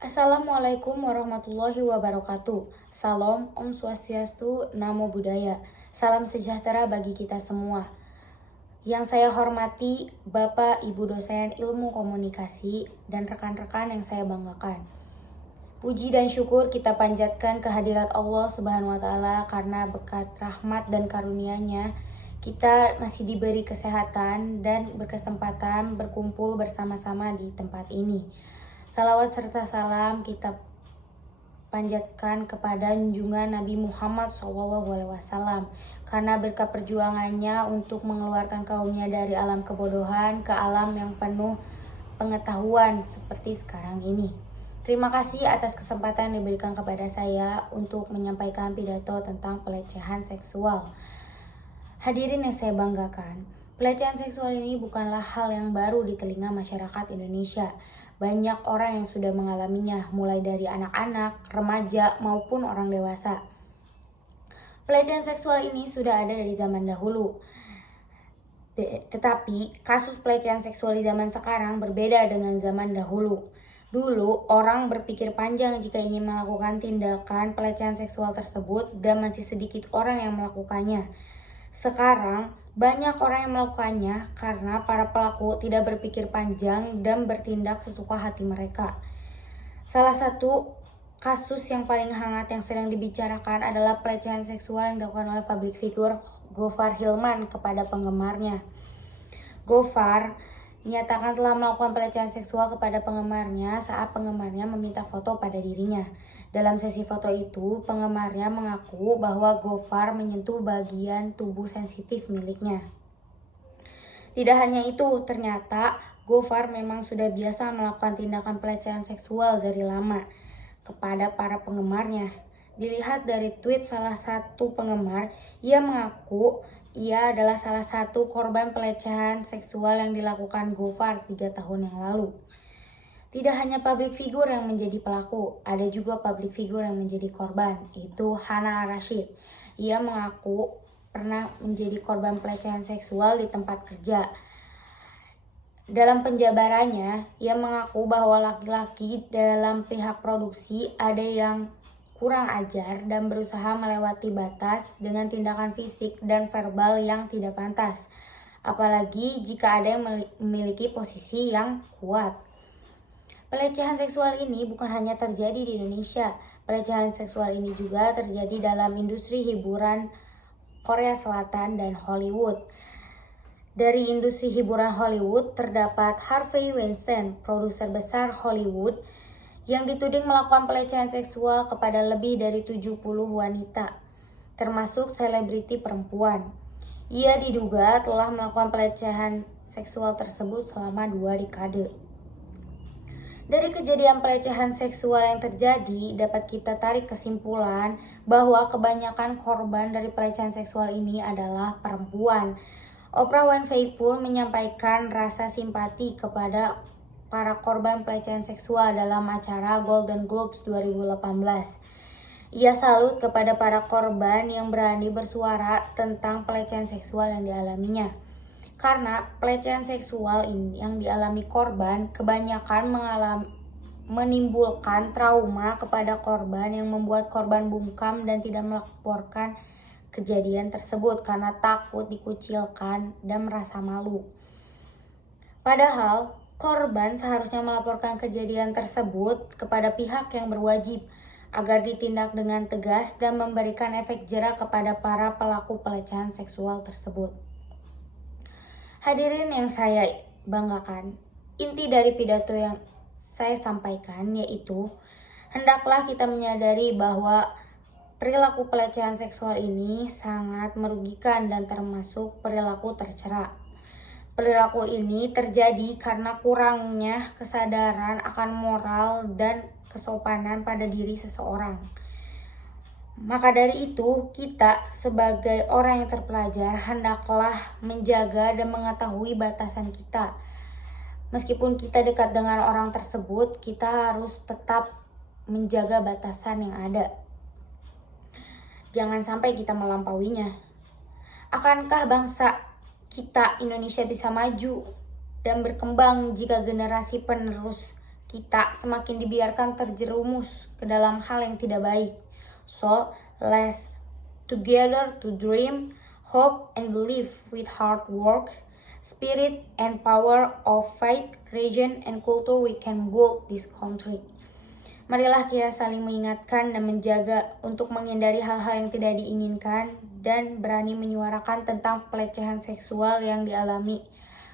Assalamualaikum warahmatullahi wabarakatuh. Salam, Om Swastiastu, Namo Buddhaya. Salam sejahtera bagi kita semua. Yang saya hormati Bapak Ibu dosen ilmu komunikasi dan rekan-rekan yang saya banggakan. Puji dan syukur kita panjatkan kehadirat Allah Subhanahu wa taala karena berkat rahmat dan karunia-Nya kita masih diberi kesehatan dan berkesempatan berkumpul bersama-sama di tempat ini. Salawat serta salam kita panjatkan kepada junjungan Nabi Muhammad SAW karena berkat perjuangannya untuk mengeluarkan kaumnya dari alam kebodohan ke alam yang penuh pengetahuan seperti sekarang ini. Terima kasih atas kesempatan yang diberikan kepada saya untuk menyampaikan pidato tentang pelecehan seksual. Hadirin yang saya banggakan, pelecehan seksual ini bukanlah hal yang baru di telinga masyarakat Indonesia. Banyak orang yang sudah mengalaminya, mulai dari anak-anak, remaja, maupun orang dewasa. Pelecehan seksual ini sudah ada dari zaman dahulu. Tetapi kasus pelecehan seksual di zaman sekarang berbeda dengan zaman dahulu. Dulu orang berpikir panjang jika ingin melakukan tindakan pelecehan seksual tersebut dan masih sedikit orang yang melakukannya. Sekarang banyak orang yang melakukannya karena para pelaku tidak berpikir panjang dan bertindak sesuka hati mereka. Salah satu kasus yang paling hangat yang sedang dibicarakan adalah pelecehan seksual yang dilakukan oleh public figure Gofar Hilman kepada penggemarnya. Gofar menyatakan telah melakukan pelecehan seksual kepada penggemarnya saat penggemarnya meminta foto pada dirinya. Dalam sesi foto itu, penggemarnya mengaku bahwa Gofar menyentuh bagian tubuh sensitif miliknya. Tidak hanya itu, ternyata Gofar memang sudah biasa melakukan tindakan pelecehan seksual dari lama kepada para penggemarnya. Dilihat dari tweet salah satu penggemar, ia mengaku ia adalah salah satu korban pelecehan seksual yang dilakukan Gofar 3 tahun yang lalu. Tidak hanya public figure yang menjadi pelaku, ada juga public figure yang menjadi korban, yaitu Hana Rashid. Ia mengaku pernah menjadi korban pelecehan seksual di tempat kerja. Dalam penjabarannya, ia mengaku bahwa laki-laki dalam pihak produksi ada yang kurang ajar dan berusaha melewati batas dengan tindakan fisik dan verbal yang tidak pantas, apalagi jika ada yang memiliki posisi yang kuat. Pelecehan seksual ini bukan hanya terjadi di Indonesia. Pelecehan seksual ini juga terjadi dalam industri hiburan Korea Selatan dan Hollywood. Dari industri hiburan Hollywood terdapat Harvey Weinstein, produser besar Hollywood, yang dituding melakukan pelecehan seksual kepada lebih dari 70 wanita, termasuk selebriti perempuan. Ia diduga telah melakukan pelecehan seksual tersebut selama 2 dekade. Dari kejadian pelecehan seksual yang terjadi, dapat kita tarik kesimpulan bahwa kebanyakan korban dari pelecehan seksual ini adalah perempuan. Oprah Winfrey pun menyampaikan rasa simpati kepada para korban pelecehan seksual dalam acara Golden Globes 2018. Ia salut kepada para korban yang berani bersuara tentang pelecehan seksual yang dialaminya. Karena pelecehan seksual ini yang dialami korban kebanyakan menimbulkan trauma kepada korban yang membuat korban bungkam dan tidak melaporkan kejadian tersebut karena takut dikucilkan dan merasa malu. Padahal korban seharusnya melaporkan kejadian tersebut kepada pihak yang berwajib agar ditindak dengan tegas dan memberikan efek jera kepada para pelaku pelecehan seksual tersebut. Hadirin yang saya banggakan, inti dari pidato yang saya sampaikan yaitu hendaklah kita menyadari bahwa perilaku pelecehan seksual ini sangat merugikan dan termasuk perilaku tercela. Perilaku ini terjadi karena kurangnya kesadaran akan moral dan kesopanan pada diri seseorang. Maka dari itu, kita sebagai orang yang terpelajar hendaklah menjaga dan mengetahui batasan kita. Meskipun kita dekat dengan orang tersebut, kita harus tetap menjaga batasan yang ada. Jangan sampai kita melampauinya. Akankah bangsa kita Indonesia bisa maju dan berkembang jika generasi penerus kita semakin dibiarkan terjerumus ke dalam hal yang tidak baik. So, let's together to dream, hope, and believe with hard work, spirit, and power of faith, region, and culture we can build this country. Marilah kita saling mengingatkan dan menjaga untuk menghindari hal-hal yang tidak diinginkan dan berani menyuarakan tentang pelecehan seksual yang dialami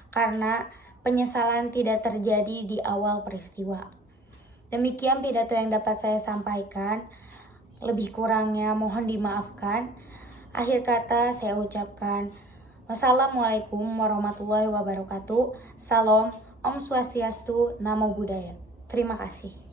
karena penyesalan tidak terjadi di awal peristiwa. Demikian pidato yang dapat saya sampaikan. Lebih kurangnya mohon dimaafkan. Akhir kata saya ucapkan wassalamualaikum warahmatullahi wabarakatuh. Salam, Om Swastiastu, Namo Buddhaya. Terima kasih.